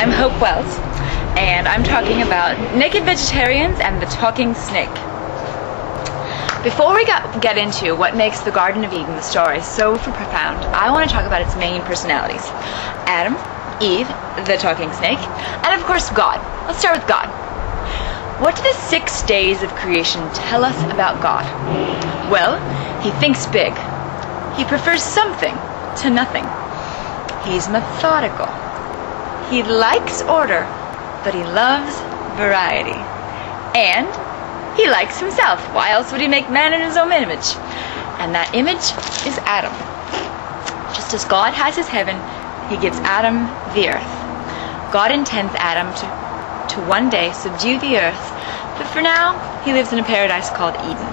I'm Hope Wells, and I'm talking about naked vegetarians and the talking snake. Before we get into what makes the Garden of Eden, the story, so profound, I want to talk about its main personalities. Adam, Eve, the talking snake, and of course God. Let's start with God. What do the 6 days of creation tell us about God? Well, he thinks big. He prefers something to nothing. He's methodical. He likes order, but he loves variety. And he likes himself. Why else would he make man in his own image? And that image is Adam. Just as God has his heaven, he gives Adam the earth. God intends Adam to one day subdue the earth, but for now, he lives in a paradise called Eden.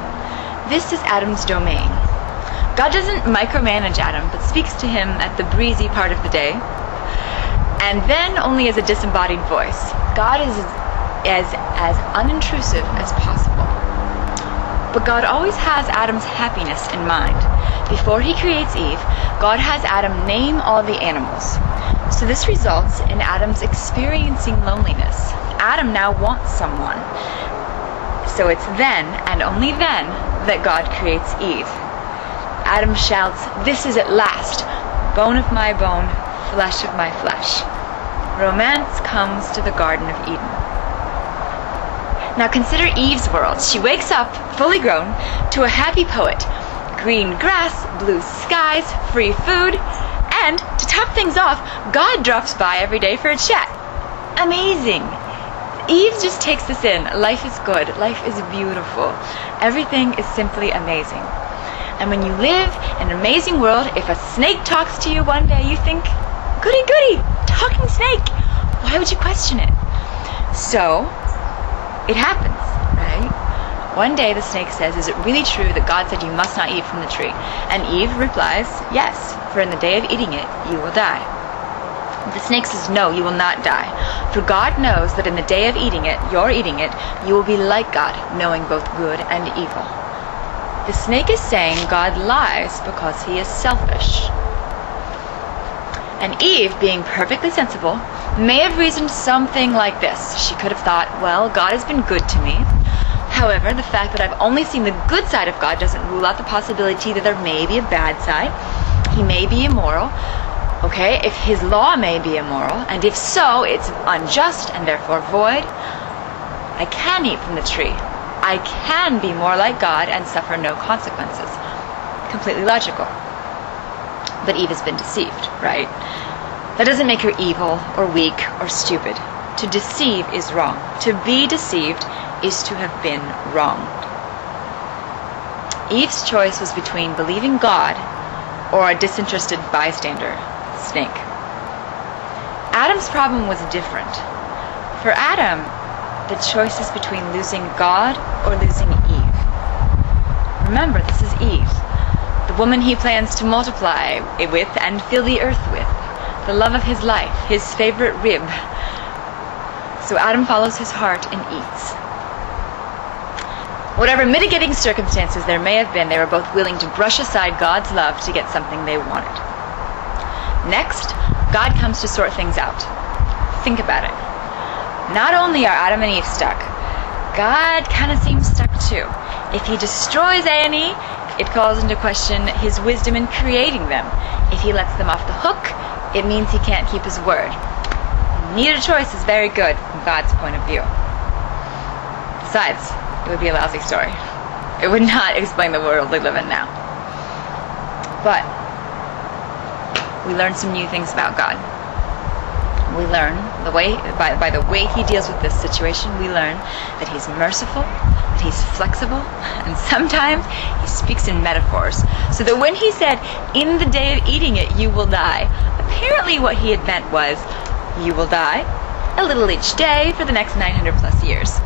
This is Adam's domain. God doesn't micromanage Adam, but speaks to him at the breezy part of the day, and then only as a disembodied voice. God is as unintrusive as possible. But God always has Adam's happiness in mind. Before he creates Eve, God has Adam name all the animals. So this results in Adam's experiencing loneliness. Adam now wants someone. So it's then, and only then, that God creates Eve. Adam shouts, "This is at last, bone of my bone, flesh of my flesh." Romance comes to the Garden of Eden. Now consider Eve's world. She wakes up, fully grown, to a happy poet. Green grass, blue skies, free food, and, to top things off, God drops by every day for a chat. Amazing! Eve just takes this in. Life is good. Life is beautiful. Everything is simply amazing. And when you live in an amazing world, if a snake talks to you one day, you think, goody goody, talking snake. Why would you question it? So, it happens, right? One day the snake says, "Is it really true that God said you must not eat from the tree?" And Eve replies, "Yes, for in the day of eating it, you will die." The snake says, "No, you will not die. For God knows that in the day of eating it, you will be like God, knowing both good and evil." The snake is saying God lies because he is selfish. And Eve, being perfectly sensible, may have reasoned something like this. She could have thought, well, God has been good to me. However, the fact that I've only seen the good side of God doesn't rule out the possibility that there may be a bad side. He may be immoral. Okay, if his law may be immoral, and if so, it's unjust and therefore void, I can eat from the tree. I can be more like God and suffer no consequences. Completely logical. But Eve has been deceived, right? That doesn't make her evil or weak or stupid. To deceive is wrong. To be deceived is to have been wronged. Eve's choice was between believing God or a disinterested bystander, snake. Adam's problem was different. For Adam, the choice is between losing God or losing Eve. Remember, this is Eve, the woman he plans to multiply with and fill the earth with, the love of his life, his favorite rib. So Adam follows his heart and eats. Whatever mitigating circumstances there may have been, they were both willing to brush aside God's love to get something they wanted. Next, God comes to sort things out. Think about it. Not only are Adam and Eve stuck, God kind of seems stuck too. If he destroys A&E, it calls into question his wisdom in creating them. If he lets them off the hook, it means he can't keep his word. Neither choice is very good from God's point of view. Besides, it would be a lousy story. It would not explain the world we live in now. But we learn some new things about God. We learn by the way he deals with this situation, we learn that he's merciful, that he's flexible, and sometimes he speaks in metaphors. So that when he said, "In the day of eating it, you will die," apparently what he had meant was, you will die a little each day for the next 900 plus years.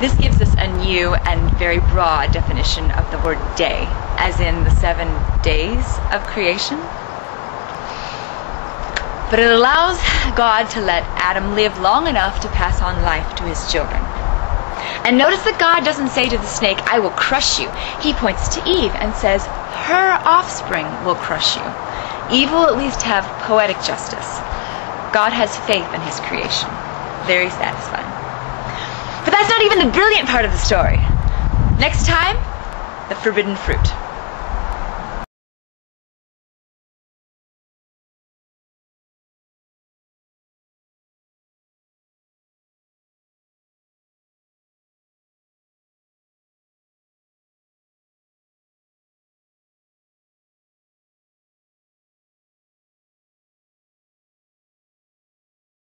This gives us a new and very broad definition of the word day, as in the 7 days of creation. But it allows God to let Adam live long enough to pass on life to his children. And notice that God doesn't say to the snake, "I will crush you." He points to Eve and says, her offspring will crush you. Eve will at least have poetic justice. God has faith in his creation. Very satisfying. But that's not even the brilliant part of the story. Next time, the forbidden fruit.